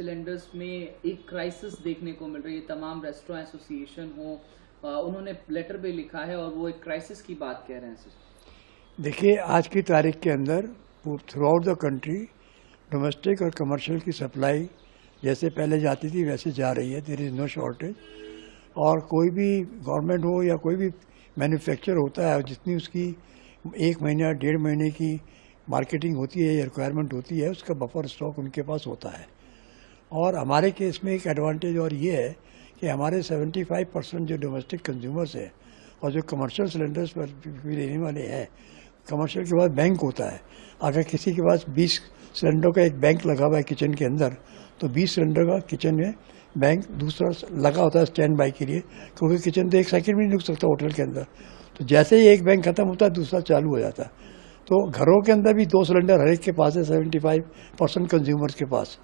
Cylinders में एक crisis देखने को मिल रही है। तमाम रेस्टोरेंट एसोसिएशन हो उन्होंने लेटर भी लिखा है और वो एक क्राइसिस की बात कह रहे हैं सर। देखिए, आज की तारीख के अंदर throughout the country domestic और कमर्शियल की सप्लाई जैसे पहले जाती थी वैसे जा रही है। There is no shortage. और कोई भी गवर्नमेंट हो या कोई भी मैन्युफैक्चर होता है, जितनी उसकी 1 महीना 1.5 महीने की मार्केटिंग होती है या रिक्वायरमेंट होती है, उसका बफर स्टॉक उनके पास होता है। और हमारे केस में एक एडवांटेज और ये है कि हमारे 75% जो डोमेस्टिक कंज्यूमर्स हैं और जो कमर्शियल सिलेंडर्स पर लेने वाले हैं, कमर्शियल के बाद बैंक होता है। अगर किसी के पास 20 सिलेंडर का एक बैंक लगा हुआ है किचन के अंदर, तो 20 सिलेंडर का किचन में बैंक दूसरा लगा होता है स्टैंड बाई के लिए, क्योंकि किचन तो 1 सेकंड भी नहीं रुक सकता होटल के अंदर। तो जैसे ही एक बैंक खत्म होता है दूसरा चालू हो जाता है। तो घरों के अंदर भी 2 सिलेंडर हर एक के पास है, 75% कंज्यूमर्स के पास।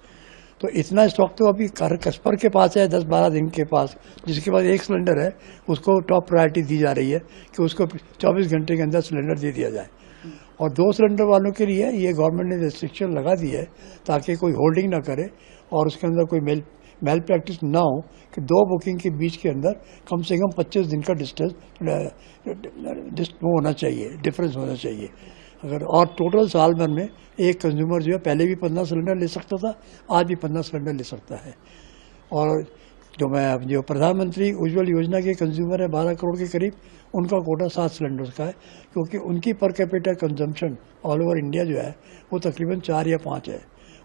तो इतना स्टॉक तो अभी कस्पर के पास है 10-12 दिन के पास। जिसके पास 1 सिलेंडर है उसको टॉप प्रायोरिटी दी जा रही है कि उसको 24 घंटे के अंदर सिलेंडर दे दिया जाए। और 2 सिलेंडर वालों के लिए ये गवर्नमेंट ने रिस्ट्रिक्शन लगा दी है ताकि कोई होल्डिंग ना करे और उसके अंदर कोई मेल प्रैक्टिस ना हो कि 2 बुकिंग के बीच के अंदर कम से कम 25 दिन का डिस्टेंस होना चाहिए, डिफरेंस होना चाहिए। अगर और टोटल साल भर में एक कंज्यूमर जो है पहले भी 15 सिलेंडर ले सकता था, आज भी 15 सिलेंडर ले सकता है। और जो प्रधानमंत्री उज्ज्वल योजना के कंज्यूमर है 12 करोड़ के करीब, उनका कोटा 7 सिलेंडर्स का है, क्योंकि उनकी per capita consumption all over India जो है वो तकरीबन 4 या 5 है।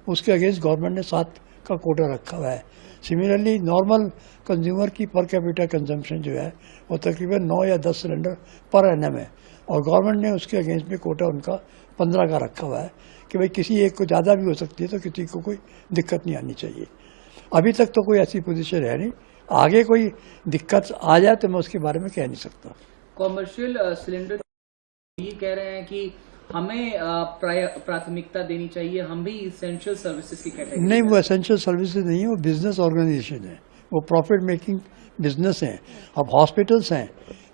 उसके अगेंस्ट गवर्नमेंट ने 7 का कोटा रखा हुआ है। सिमिलरली नॉर्मल कंज्यूमर की पर कैपिटा कंजम्पशन जो है वो तकरीबन 9 या 10 सिलेंडर पर एनएम है, और गवर्नमेंट ने उसके अगेंस्ट में कोटा उनका 15 का रखा हुआ है कि भाई किसी एक को ज़्यादा भी हो सकती है तो किसी को कोई दिक्कत नहीं आनी चाहिए। अभी तक तो कोई ऐसी पोजीशन है नहीं, आगे कोई दिक्कत आ जाए तो मैं उसके बारे में कह नहीं सकता। कॉमर्शियल सिलेंडर ये कह रहे हैं कि हमें प्राथमिकता देनी चाहिए, हम भी इसेंशियल सर्विसेज की कैटेगरी। नहीं, वो एसेंशियल सर्विसेज नहीं है, वो बिजनेस ऑर्गेनाइजेशन है, वो प्रॉफिट मेकिंग बिजनेस हैं। अब हॉस्पिटल्स हैं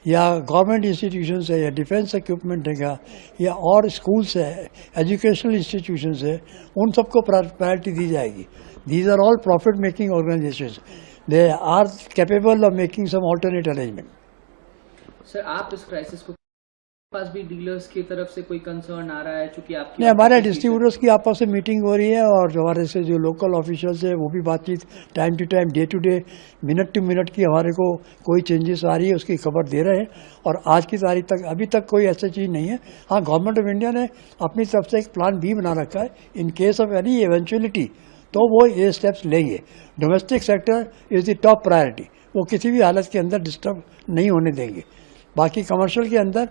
या गवर्नमेंट इंस्टीट्यूशंस है या डिफेंस इक्विपमेंट है या और स्कूल्स है, एजुकेशनल इंस्टीट्यूशंस है, उन सबको प्रायोरिटी दी जाएगी। These are all profit making organisations, they are capable of making some alternate arrangement. Sir, आप इस क्राइसिस को पास भी डीलर्स की तरफ से कोई कंसर्न आ रहा है? चूंकि आपकी नहीं, हमारे डिस्ट्रीब्यूटर्स की आपस में मीटिंग हो रही है और जो हमारे से जो लोकल ऑफिशियल्स है वो भी बातचीत time to time, day to day, minute to minute की हमारे को कोई चेंजेस आ रही है उसकी खबर दे रहे हैं। और आज की तारीख तक अभी तक कोई ऐसी चीज़ नहीं है। हाँ, गवर्नमेंट ऑफ इंडिया ने अपनी तरफ से एक प्लान भी बना रखा है in case of any eventuality, तो वो ये स्टेप्स लेंगे। Domestic sector is the top priority, वो किसी भी हालत के अंदर डिस्टर्ब नहीं होने देंगे। बाकी कमर्शियल के अंदर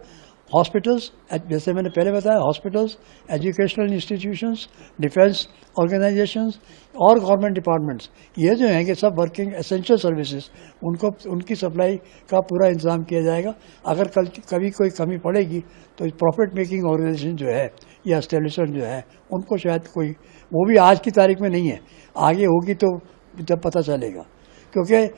हॉस्पिटल्स, जैसे मैंने पहले बताया, hospitals, educational institutions, defence organisations और गवर्नमेंट डिपार्टमेंट्स, ये जो हैं कि सब वर्किंग एसेंशियल सर्विसेज, उनको उनकी सप्लाई का पूरा इंतजाम किया जाएगा। अगर कभी कोई कमी पड़ेगी तो प्रॉफिट मेकिंग ऑर्गेनाइजेशन जो है या एस्टेब्लिशमेंट जो है उनको शायद कोई, वो भी आज की तारीख में नहीं है, आगे होगी तो जब पता चलेगा। क्योंकि